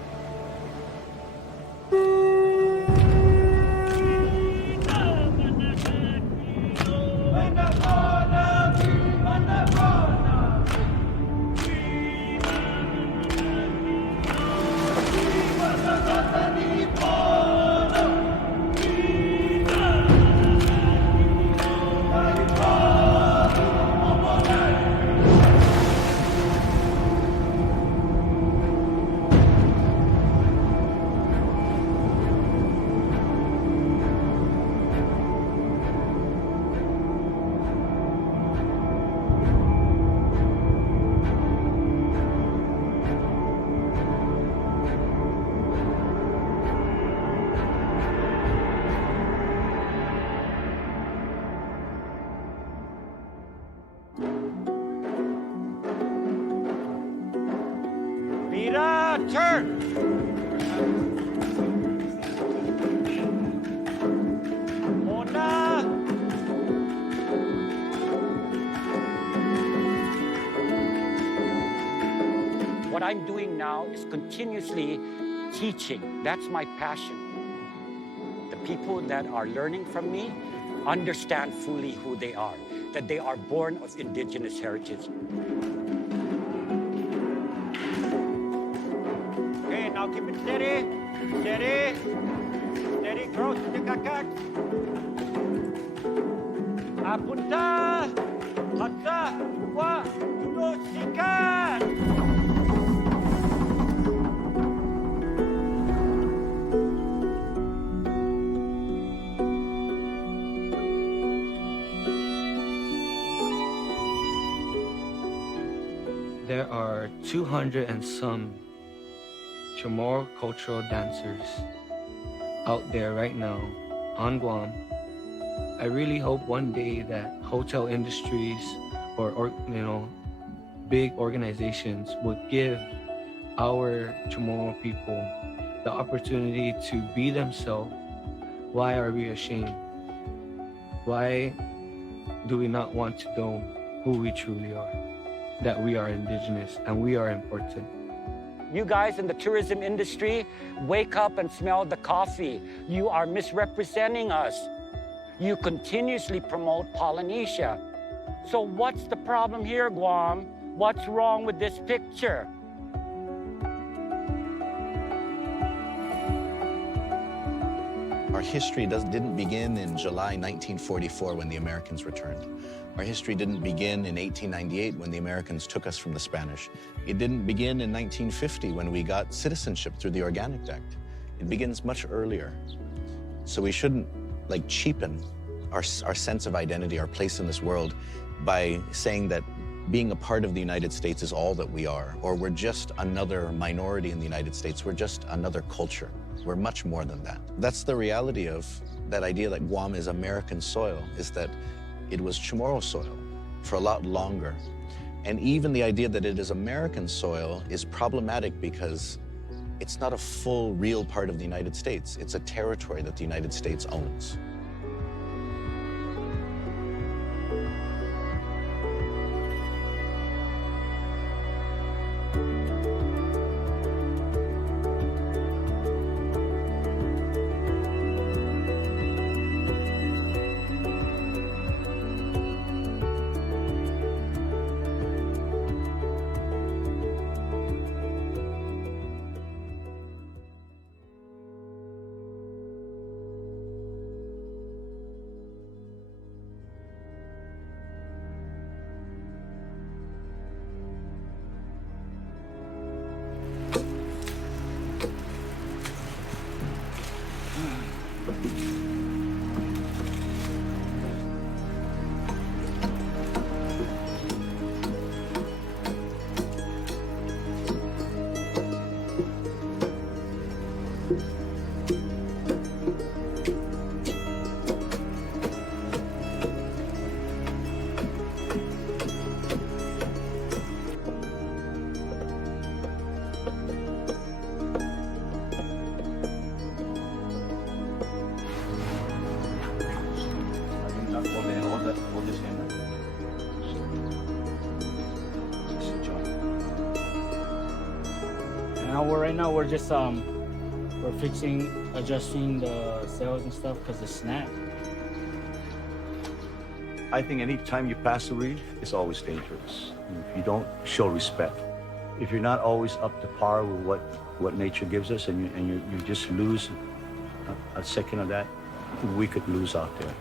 turn. Mona. What I'm doing now is continuously teaching. That's my passion. The people that are learning from me understand fully who they are, that they are born of indigenous heritage. Okay, now keep it steady, steady, steady, growth, tikakak. Apunta, hasta, dua, dulu, sikat. There are 200 and some Chamorro cultural dancers out there right now on Guam. I really hope one day that hotel industries or big organizations would give our Chamorro people the opportunity to be themselves. Why are we ashamed? Why do we not want to know who we truly are? That we are indigenous and we are important. You guys in the tourism industry, wake up and smell the coffee. You are misrepresenting us. You continuously promote Polynesia. So what's the problem here, Guam? What's wrong with this picture? Our history didn't begin in July 1944 when the Americans returned. Our history didn't begin in 1898 when the Americans took us from the Spanish. It didn't begin in 1950 when we got citizenship through the Organic Act. It begins much earlier. So we shouldn't cheapen our sense of identity, our place in this world, by saying that being a part of the United States is all that we are, or we're just another minority in the United States, we're just another culture. We're much more than that. That's the reality of that idea that Guam is American soil, is that it was Chamorro soil for a lot longer. And even the idea that it is American soil is problematic because it's not a full, real part of the United States. It's a territory that the United States owns. Right now we're just we're adjusting the sails and stuff because the snap. I think any time you pass the reef, it's always dangerous. If you don't show respect, if you're not always up to par with what nature gives us, and you just lose a second of that, we could lose out there,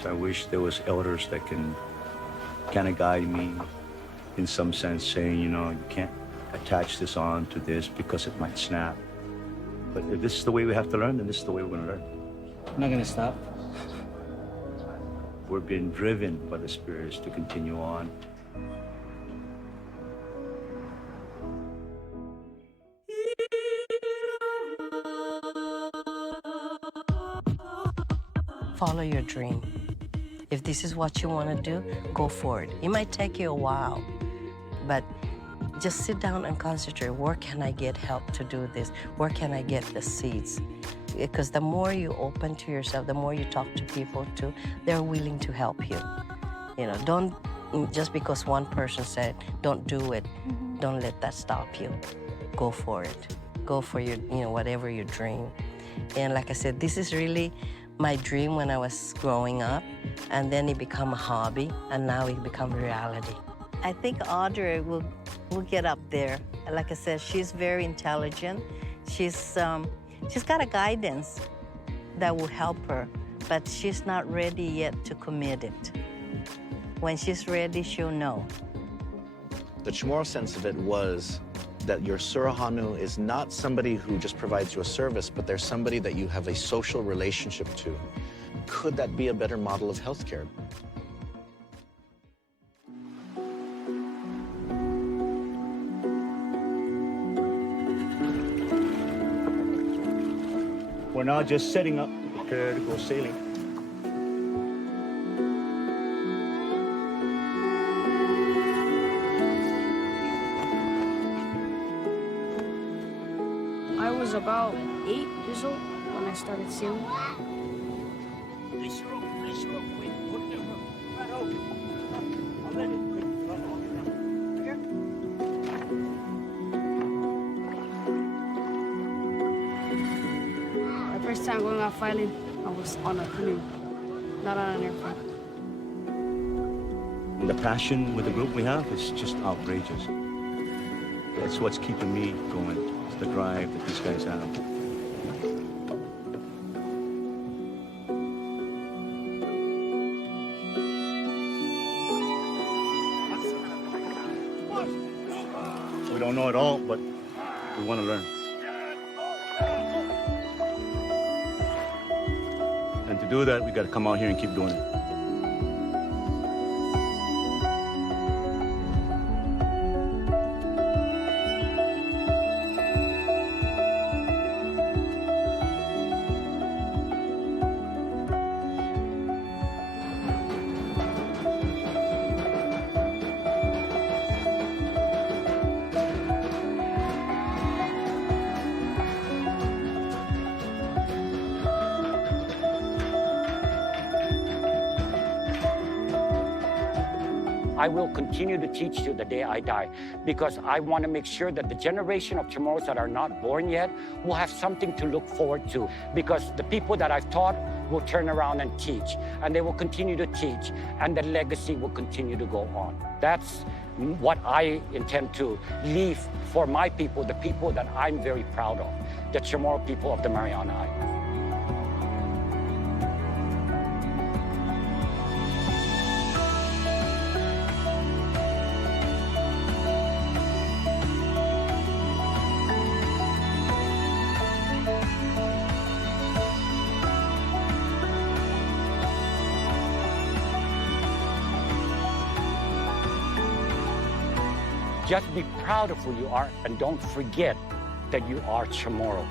So I wish there was elders that can kind of guide me in some sense, saying, you can't attach this on to this because it might snap. But if this is the way we have to learn, then this is the way we're going to learn. I'm not going to stop. We're being driven by the spirits to continue on. Follow your dream. If this is what you want to do, go for it. It might take you a while, but just sit down and concentrate. Where can I get help to do this? Where can I get the seeds? Because the more you open to yourself, the more you talk to people too, they're willing to help you. You know, don't, just because one person said, don't do it, don't let that stop you. Go for it. Go for your, you know, whatever your dream. And like I said, this is really my dream when I was growing up, and then it became a hobby, and now it become reality. I think Audrey will get up there. Like I said, she's very intelligent. She's got a guidance that will help her, but she's not ready yet to commit it. When she's ready, she'll know. The Chamorro sense of it was that your Surahanu is not somebody who just provides you a service, but they're somebody that you have a social relationship to. Could that be a better model of healthcare? We're now just setting up to prepare to go sailing. I was about 8 years old when I started sailing. My first time going off island, I was on a canoe, not on an airplane. The passion with the group we have is just outrageous. That's what's keeping me going. It's the drive that these guys have. We don't know it all, but we want to learn. And to do that, we got to come out here and keep doing it. I will continue to teach till the day I die, because I want to make sure that the generation of Chamorros that are not born yet will have something to look forward to, because the people that I've taught will turn around and teach, and they will continue to teach, and the legacy will continue to go on. That's what I intend to leave for my people, the people that I'm very proud of, the Chamorro people of the Mariana Islands. Just be proud of who you are, and don't forget that you are Chamorro.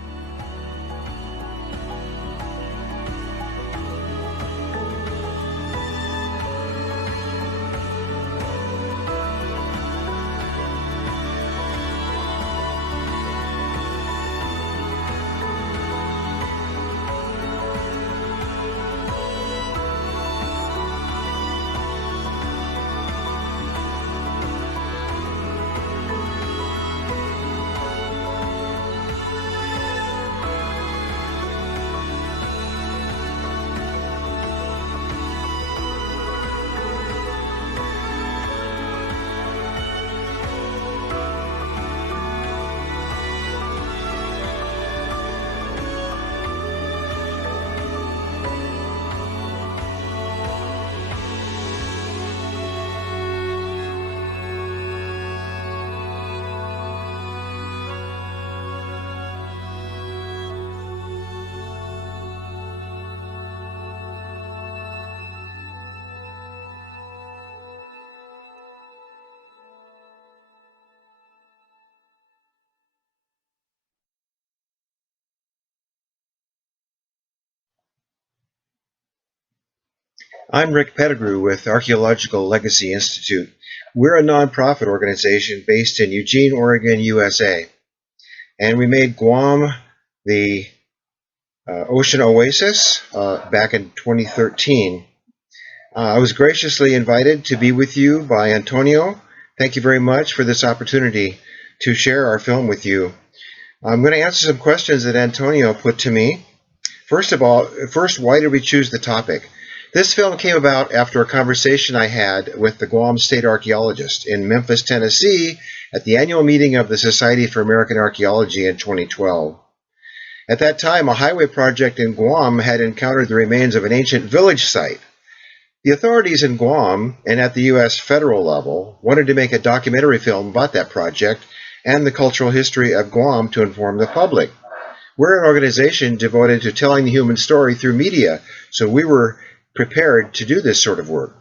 I'm Rick Pettigrew with Archaeological Legacy Institute. We're a nonprofit organization based in Eugene, Oregon, USA. And we made Guam the ocean oasis back in 2013. I was graciously invited to be with you by Antonio. Thank you very much for this opportunity to share our film with you. I'm going to answer some questions that Antonio put to me. First, why did we choose the topic? This film came about after a conversation I had with the Guam State Archaeologist in Memphis, Tennessee, at the annual meeting of the Society for American Archaeology in 2012. At that time, a highway project in Guam had encountered the remains of an ancient village site. The authorities in Guam and at the U.S. federal level wanted to make a documentary film about that project and the cultural history of Guam to inform the public. We're an organization devoted to telling the human story through media, so we were prepared to do this sort of work.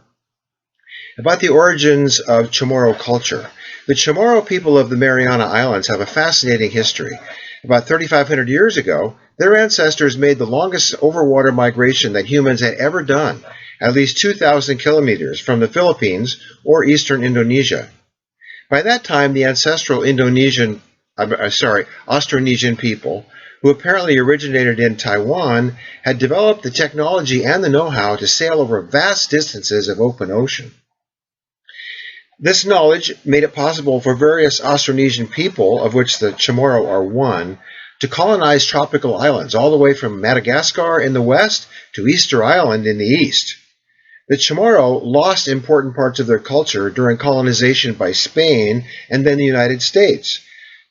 About the origins of Chamorro culture. The Chamorro people of the Mariana Islands have a fascinating history. About 3,500 years ago, their ancestors made the longest overwater migration that humans had ever done, at least 2,000 kilometers from the Philippines or eastern Indonesia. By that time, the ancestral Austronesian people, who apparently originated in Taiwan, had developed the technology and the know-how to sail over vast distances of open ocean. This knowledge made it possible for various Austronesian people, of which the Chamorro are one, to colonize tropical islands all the way from Madagascar in the west to Easter Island in the east. The Chamorro lost important parts of their culture during colonization by Spain and then the United States,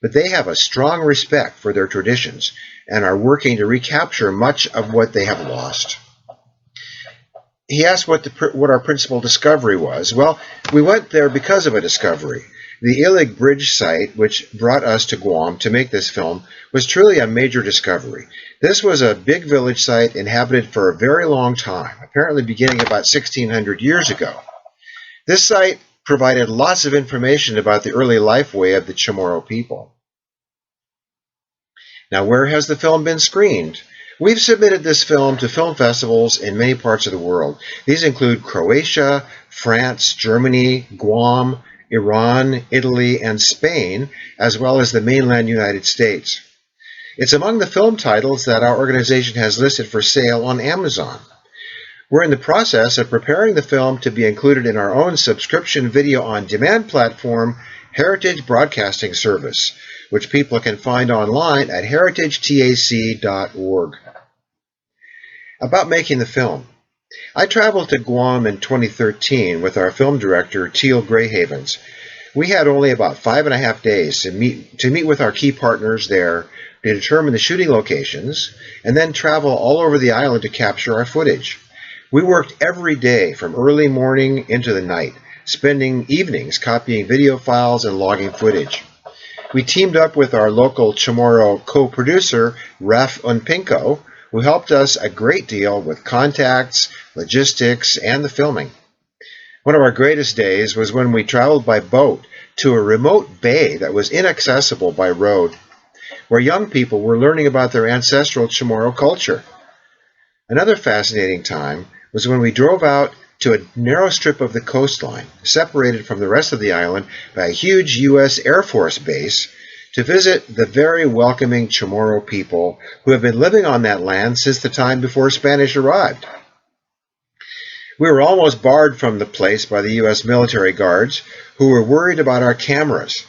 but they have a strong respect for their traditions and are working to recapture much of what they have lost. He asked what our principal discovery was. Well, we went there because of a discovery. The Ilig Bridge site, which brought us to Guam to make this film, was truly a major discovery. This was a big village site inhabited for a very long time, apparently beginning about 1,600 years ago. This site provided lots of information about the early lifeway of the Chamorro people. Now, where has the film been screened? We've submitted this film to film festivals in many parts of the world. These include Croatia, France, Germany, Guam, Iran, Italy, and Spain, as well as the mainland United States. It's among the film titles that our organization has listed for sale on Amazon. We're in the process of preparing the film to be included in our own subscription video on demand platform, Heritage Broadcasting Service, which people can find online at heritagetac.org. About making the film. I traveled to Guam in 2013 with our film director, Teal Greyhavens. We had only about 5.5 days to meet with our key partners there to determine the shooting locations, and then travel all over the island to capture our footage. We worked every day from early morning into the night, spending evenings copying video files and logging footage. We teamed up with our local Chamorro co-producer, Raf Unpinko, who helped us a great deal with contacts, logistics, and the filming. One of our greatest days was when we traveled by boat to a remote bay that was inaccessible by road, where young people were learning about their ancestral Chamorro culture. Another fascinating time was when we drove out to a narrow strip of the coastline, separated from the rest of the island by a huge U.S. Air Force base, to visit the very welcoming Chamorro people who have been living on that land since the time before Spanish arrived. We were almost barred from the place by the U.S. military guards, who were worried about our cameras,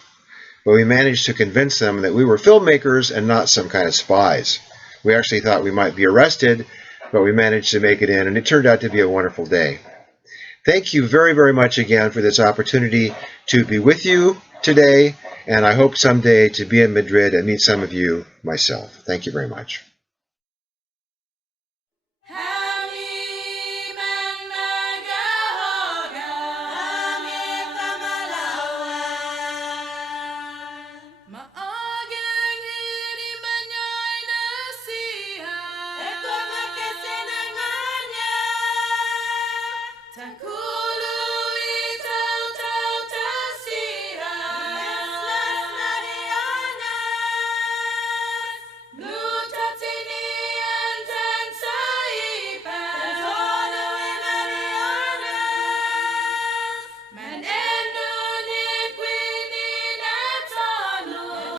but we managed to convince them that we were filmmakers and not some kind of spies. We actually thought we might be arrested, but we managed to make it in, and it turned out to be a wonderful day. Thank you very, very much again for this opportunity to be with you today, and I hope someday to be in Madrid and meet some of you myself. Thank you very much.